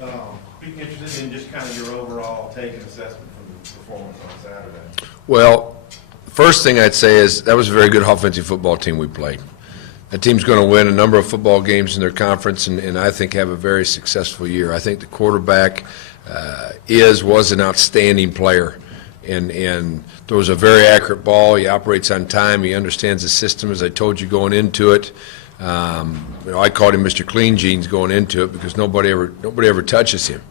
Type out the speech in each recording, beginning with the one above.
Be interested in just kind of your overall take and assessment from the performance on Saturday. Well, first thing I'd say is that was a very good offensive football team we played. That team's going to win a number of football games in their conference, and I think have a very successful year. I think the quarterback was an outstanding player, and throws a very accurate ball. He operates on time. He understands the system, as I told you going into it. I called him Mr. Clean Jeans going into it because nobody ever touches him,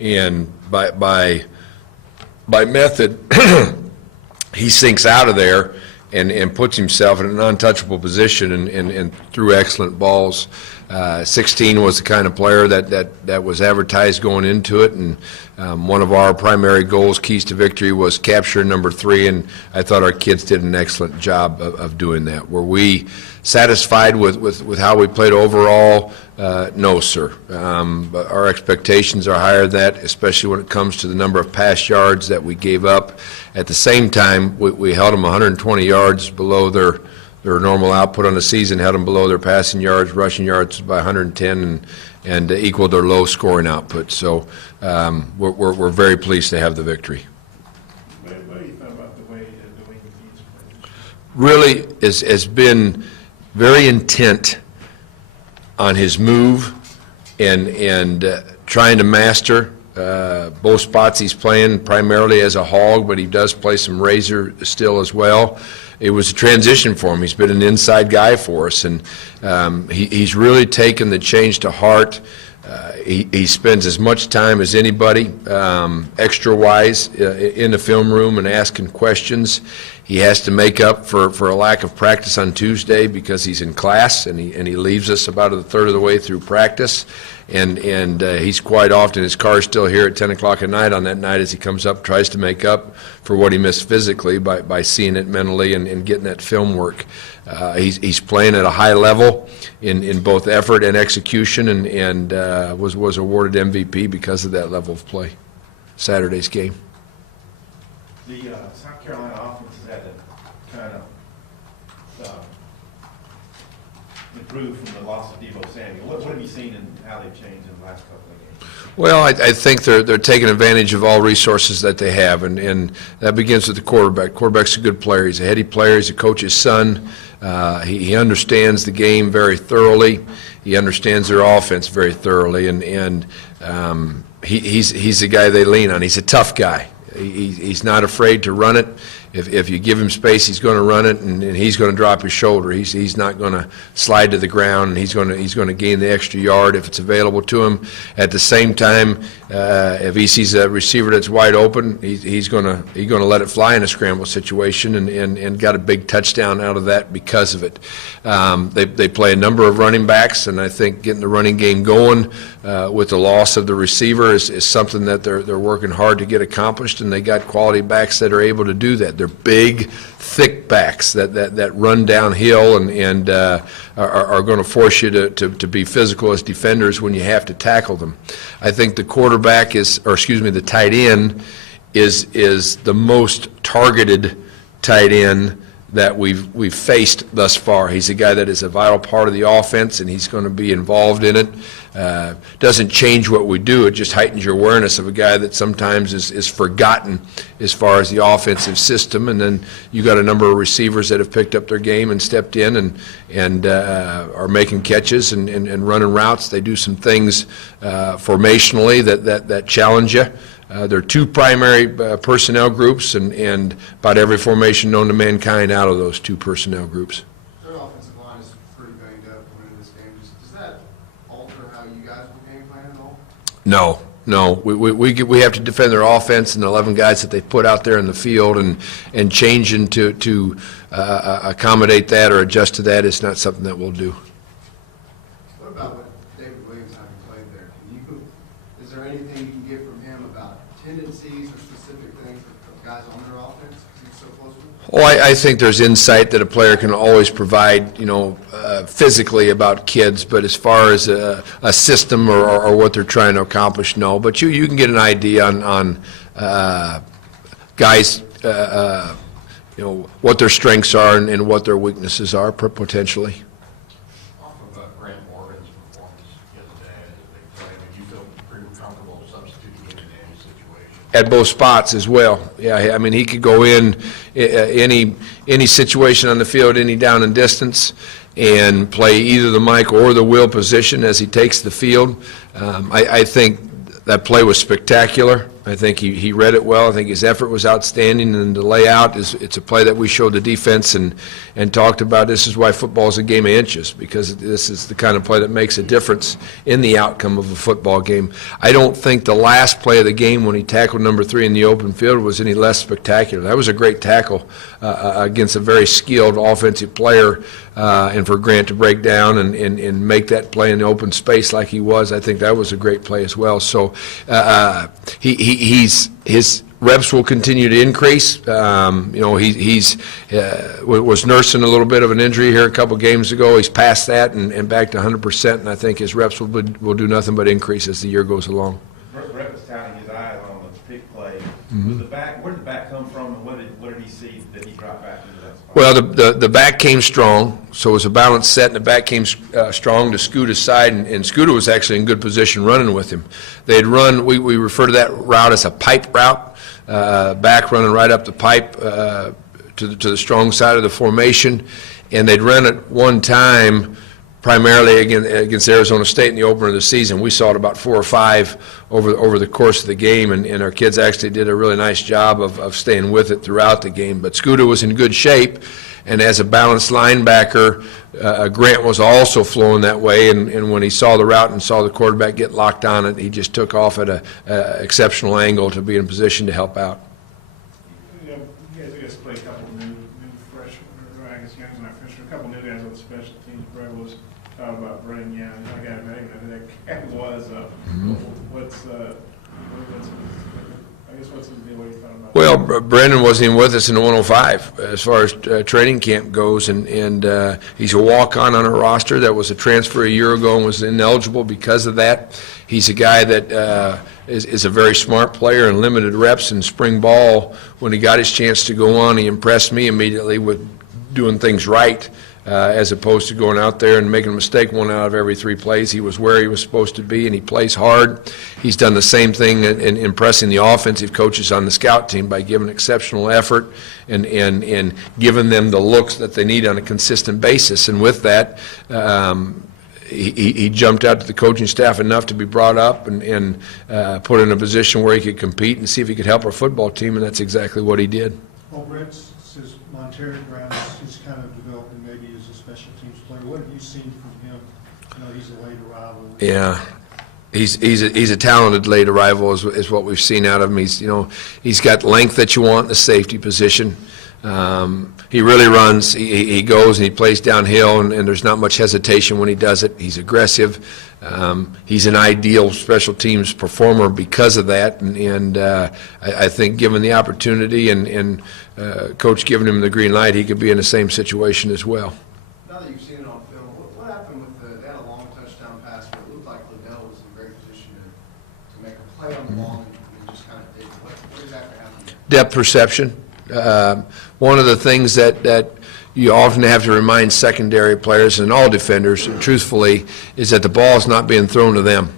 and by method he sinks out of there and puts himself in an untouchable position and threw excellent balls. 16 was the kind of player that was advertised going into it, and one of our primary goals, keys to victory, was capture number 3, and I thought our kids did an excellent job of doing that. Were we satisfied with how we played overall? No, sir. But our expectations are higher than that, especially when it comes to the number of pass yards that we gave up. At the same time, we held them 120 yards below their normal output on the season, held them below their passing yards, rushing yards by 110, and equaled their low scoring output. So we're very pleased to have the victory. What do you think about the way he's played? Really has been very intent on his move and trying to master both spots he's playing, primarily as a hog, but he does play some razor still as well. It was a transition for him. He's been an inside guy for us, and he's really taken the change to heart. He spends as much time as anybody, extra-wise, in the film room and asking questions. He has to make up for a lack of practice on Tuesday because he's in class, and he leaves us about a third of the way through practice. And he's quite often, his car's still here at 10 o'clock at night on that night as he comes up, tries to make up for what he missed physically by seeing it mentally and getting that film work. He's playing at a high level in both effort and execution, and was awarded MVP because of that level of play. Saturday's game. The South Carolina offense has had to kind of improve from the loss of Deebo Samuel. What have you seen in how they've changed in the last couple of games? Well, I think they're taking advantage of all resources that they have, and that begins with the quarterback. Quarterback's a good player. He's a heady player. He's a coach's son. He understands the game very thoroughly. He understands their offense very thoroughly, and he's the guy they lean on. He's a tough guy. He's not afraid to run it. If you give him space, he's going to run it, and he's going to drop his shoulder. He's not going to slide to the ground, and he's going to gain the extra yard if it's available to him. At the same time, if he sees a receiver that's wide open, he's going to let it fly in a scramble situation, and got a big touchdown out of that because of it. They play a number of running backs, and I think getting the running game going with the loss of the receiver is something that they're working hard to get accomplished, and they got quality backs that are able to do that. They're big, thick backs that run downhill and are going to force you to be physical as defenders when you have to tackle them. I think the the tight end is the most targeted tight end that we've faced thus far. He's a guy that is a vital part of the offense, and he's going to be involved in it. Doesn't change what we do. It just heightens your awareness of a guy that sometimes is forgotten as far as the offensive system. And then you got a number of receivers that have picked up their game and stepped in and are making catches and running routes. They do some things formationally that challenge you. There are two primary personnel groups, and about every formation known to mankind out of those two personnel groups. Their offensive line is pretty banged up coming into this game. Does that alter how you guys will game plan at all? No. We have to defend their offense and the 11 guys that they put out there in the field, and changing to accommodate that or adjust to that is not something that we'll do. What about what David Williams having played there? Is there anything you can get from him about tendencies or specific things of guys on their offense because he's so close with them? Oh, I think there's insight that a player can always provide, physically about kids, but as far as a system or what they're trying to accomplish, no. But you can get an idea on guys, what their strengths are and what their weaknesses are potentially. Off of Grant Morgan's performance yesterday as a big play, you feel pretty comfortable substituting him in any situation. At both spots as well. Yeah, I mean, he could go in any situation on the field, any down and distance, and play either the Mike or the Will position as he takes the field. I think that play was spectacular. I think he read it well. I think his effort was outstanding, and the layout it's a play that we showed the defense and talked about. This is why football is a game of inches, because this is the kind of play that makes a difference in the outcome of a football game. I don't think the last play of the game when he tackled number 3 in the open field was any less spectacular. That was a great tackle against a very skilled offensive player, and for Grant to break down and make that play in the open space like he was, I think that was a great play as well. So his reps will continue to increase. He's was nursing a little bit of an injury here a couple games ago. He's past that and back to 100%, and I think his reps will do nothing but increase as the year goes along. Brett was touting his eyes on the pick play. Mm-hmm. Where did the back come from, and what did he see that he dropped back into that spot? Well, the back came strong, so it was a balanced set, and the back came strong to Scooter's side, and Scooter was actually in good position running with him. They had run, we refer to that route as a pipe route, back running right up the pipe to the strong side of the formation, and they'd run it one time primarily against Arizona State in the opener of the season. We saw it about 4 or 5 over the course of the game, and our kids actually did a really nice job of staying with it throughout the game. But Scooter was in good shape, and as a balanced linebacker, Grant was also flowing that way, and when he saw the route and saw the quarterback get locked on it, he just took off at an exceptional angle to be in position to help out. You guys, I guess, played a couple of new freshmen, or I guess young not freshmen, a couple of new guys on the special teams. Brett was talking about Brennan Young. I got him name, who that guy was. What's his deal? What are you talking about? Well, Brendan wasn't even with us in the 105 as far as training camp goes, and he's a walk-on on our roster that was a transfer a year ago and was ineligible because of that. He's a guy that is a very smart player and limited reps in spring ball. When he got his chance to go on, he impressed me immediately with doing things right. As opposed to going out there and making a mistake 1 out of every 3 plays. He was where he was supposed to be, and he plays hard. He's done the same thing in impressing the offensive coaches on the scout team by giving exceptional effort and giving them the looks that they need on a consistent basis. And with that, he jumped out to the coaching staff enough to be brought up and put in a position where he could compete and see if he could help our football team, and that's exactly what he did. Well, Brett says Montero Brown is kind of developing maybe as a special teams player. What have you seen from him? He's a late arrival. Yeah. He's a talented late arrival is what we've seen out of him. He's got length that you want in the safety position. He really runs. He goes and he plays downhill, and there's not much hesitation when he does it. He's aggressive. He's an ideal special teams performer because of that, and I think given the opportunity and Coach giving him the green light, he could be in the same situation as well. Now that you've seen it on film, what happened with they had a long touchdown pass where it looked like Liddell was in great position to make a play on the ball and just kind of did. What exactly happened there? Depth perception. One of the things that you often have to remind secondary players and all defenders, truthfully, is that the ball is not being thrown to them.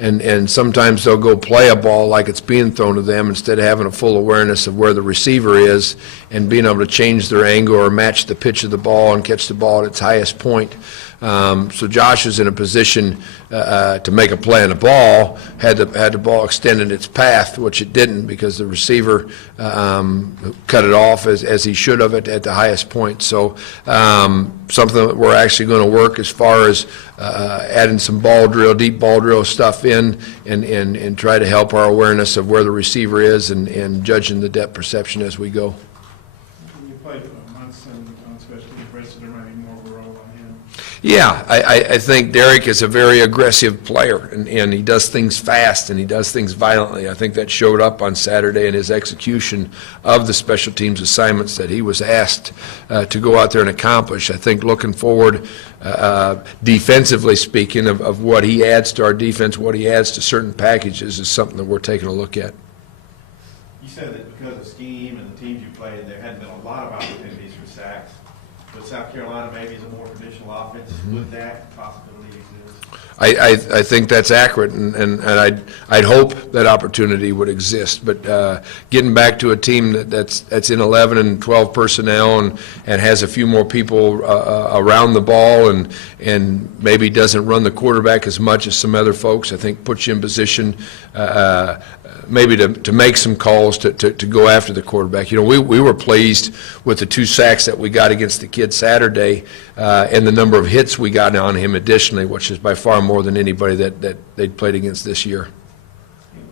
And sometimes they'll go play a ball like it's being thrown to them instead of having a full awareness of where the receiver is and being able to change their angle or match the pitch of the ball and catch the ball at its highest point. So Josh is in a position to make a play on the ball, had the ball extended its path, which it didn't because the receiver cut it off as he should have at the highest point. So something that we're actually going to work as far as adding some deep ball drill stuff in and try to help our awareness of where the receiver is and judging the depth perception as we go. You played for months on special teams. Brett's there might be more of a role on him. Yeah, I think Derek is a very aggressive player, and he does things fast and he does things violently. I think that showed up on Saturday in his execution of the special teams assignments that he was asked to go out there and accomplish. I think looking forward, defensively speaking, of what he adds to our defense, what he adds to certain packages is something that we're taking a look at. You said that because of scheme and the teams you played, there hadn't been a lot of opportunities for sacks. But South Carolina maybe is a more traditional offense. Would that possibility exist? I think that's accurate, and I'd hope that opportunity would exist. But getting back to a team that's in 11 and 12 personnel and has a few more people around the ball and maybe doesn't run the quarterback as much as some other folks, I think puts you in position maybe to make some calls to go after the quarterback. You know, we were pleased with the 2 sacks that we got against the kid Saturday and the number of hits we got on him additionally, which is by far more than anybody that they'd played against this year.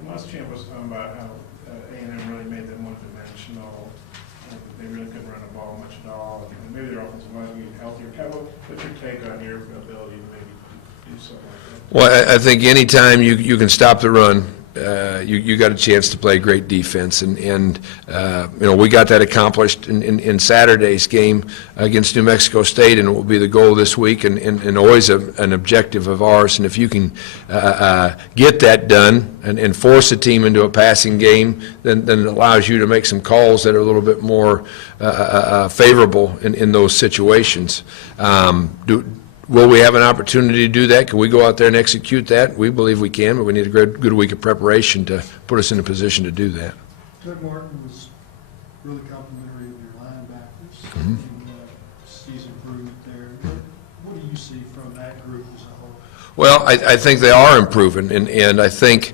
Muschamp was talking about how A&M really made them one-dimensional, and they really couldn't run the ball much at all, and maybe their offensive line would get healthier. Kind of what's your take on your ability to maybe do something like that? Well, I think anytime you can stop the run, you got a chance to play great defense, and you know, we got that accomplished in Saturday's game against New Mexico State, and it will be the goal this week, and always an objective of ours. And if you can get that done and force a team into a passing game, then it allows you to make some calls that are a little bit more favorable in those situations. Will we have an opportunity to do that? Can we go out there and execute that? We believe we can, but we need a good week of preparation to put us in a position to do that. Doug Martin was really complimentary of your linebackers. Mhm. And he's improved there. What do you see from that group as a whole? Well, I think they are improving, and I think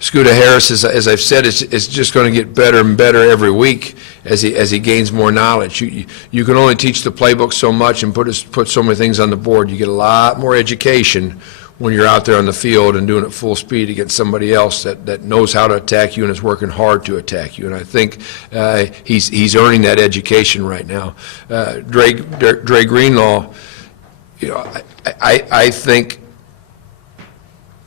Scooter Harris, as I've said, is just going to get better and better every week as he gains more knowledge. You can only teach the playbook so much and put so many things on the board. You get a lot more education when you're out there on the field and doing it full speed against somebody else that knows how to attack you and is working hard to attack you. And I think he's earning that education right now. Dre Greenlaw, you know, I think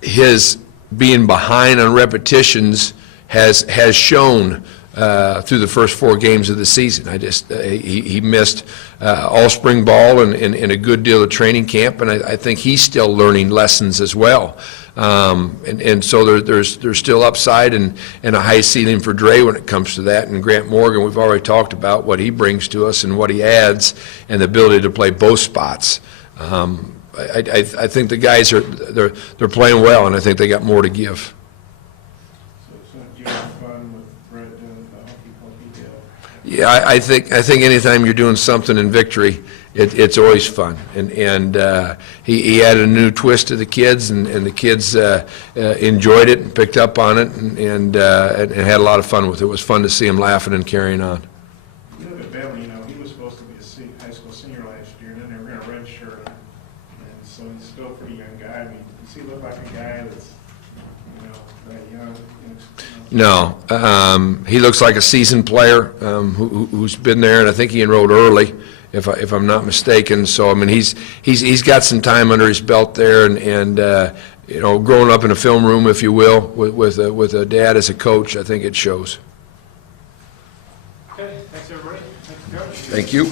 his being behind on repetitions has shown through the first 4 games of the season. He missed all spring ball and a good deal of training camp, and I think he's still learning lessons as well. And so there's still upside and a high ceiling for Dre when it comes to that. And Grant Morgan, we've already talked about what he brings to us and what he adds, and the ability to play both spots. I think the guys they're playing well, and I think they got more to give. So do you have fun with Brett doing the hokey deal? Yeah, I think anytime you're doing something in victory, it's always fun. And he added a new twist to the kids, and the kids enjoyed it and picked up on it, and had a lot of fun with it. It was fun to see them laughing and carrying on. You look at Bentley, you know, he was supposed to be a high school senior last year, and then they were going to redshirt him. And so he's still a pretty young guy. I mean, does he look like a guy that's, you know, that young? No, he looks like a seasoned player who's been there, and I think he enrolled early, if I'm not mistaken. So I mean, he's got some time under his belt there, and you know, growing up in a film room, if you will, with a dad as a coach, I think it shows. Okay, thanks everybody. Thanks, Coach. Thank you.